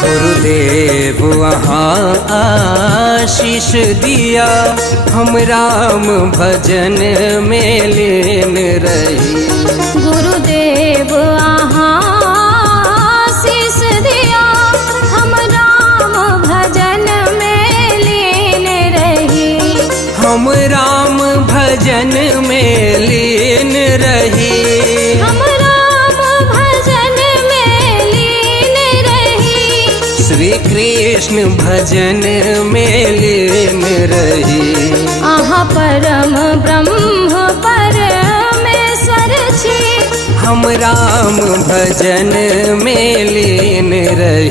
गुरुदेव वहाँ आशीष दिया, हम राम भजन में लीन रही। गुरुदेव आशीष दिया, हम राम भजन में लीन रही। हम राम भजन में लीन रही। हम राम भजन में लीन रही। श्री कृष्ण भजन में लीन रही। आहा परम ब्रह्म परमेश्वर छी, हम राम भजन में लीन रही।